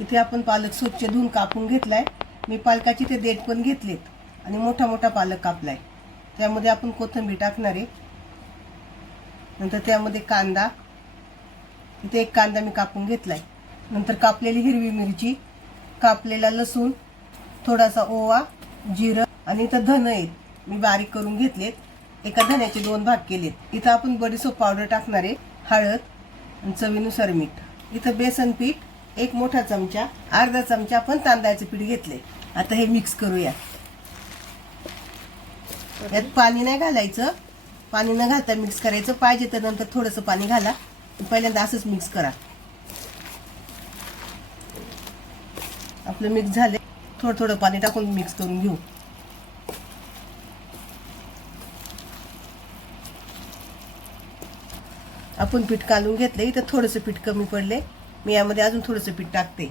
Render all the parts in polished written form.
इथे आपण पालक स्वच्छ धुवून कापून घेतलाय। मी पालकाची ते देठ पण घेतलेत आणि मोठा मोठा पालक कापलाय। त्यामध्ये आपण कोथिंबीर टाकणार आहे। नंतर त्यामध्ये कांदा, इथे एक कांदा मी कापून घेतलाय। नंतर कापलेली हिरवी मिरची, कापलेला लसूण, थोडासा ओवा, जिरं आणि इथं धने आहेत मी बारीक करून घेतलेत। एका धन्याचे 2 भाग केलेत। इथं आपण बडीशेप पावडर टाकणार आहे, हळद आणि चवीनुसार मीठ। इथं बेसन पीठ 1 मोठा चमचा, अर्धा चमचा आपण तांदळाचे पीठ घेतले। आता हे मिक्स करूया। यात पाणी नाही घालायचं, पाणी न घालता मिक्स करायचं। पाहिजे तर नंतर थोडंसं पाणी घाला, पहिल्यांदा असंच मिक्स करा। आपलं मिक्स झाले, थोडं थोडं पाणी टाकून मिक्स करून घेऊ। आपण पीठ काढून घेतले। इथं थोडंसं पीठ कमी पडले, मी यामध्ये अजून थोडंसं पीठ टाकते।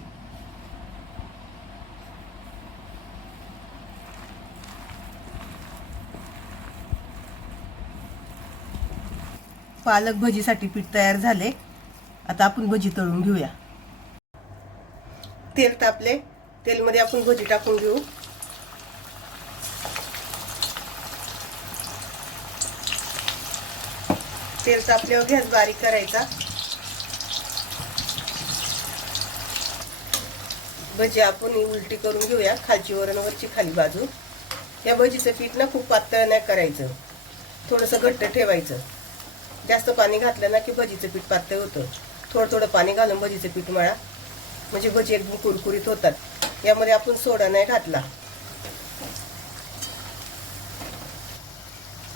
पालक भजीसाठी पीठ तयार झाले। आता आपण भजी तळून घेऊया। तेल तापले, तेलमध्ये आपण भजी टाकून घेऊ। तेल तापल्यावर गॅस बारीक करायचा। भजी आपण उलटी करून घेऊया, खालची वरून वरची खाली बाजू। या भजीचं पीठ ना खूप पातळ नाही करायचं, थोडंसं घट्ट ठेवायचं। जास्त पाणी घातलं ना की भजीचं पीठ पातळ होतं। थोडं थोडं पाणी घालून भजीचं पीठ मळा, म्हणजे भजी एकदम कुरकुरीत होतात। यामध्ये आपण सोडा नाही घातला।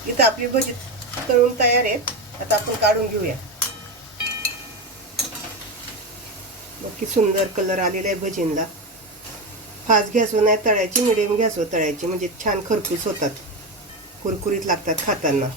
इथं आपली भजी तळून तयार आहेत। आता आपण काढून घेऊया। नक्की सुंदर कलर आलेला आहे भजींना। फास्ट गॅसवर नाही तळायची, मिडियम गॅसवर तळायची, म्हणजे छान खरपूस होतात, कुरकुरीत लागतात खाताना।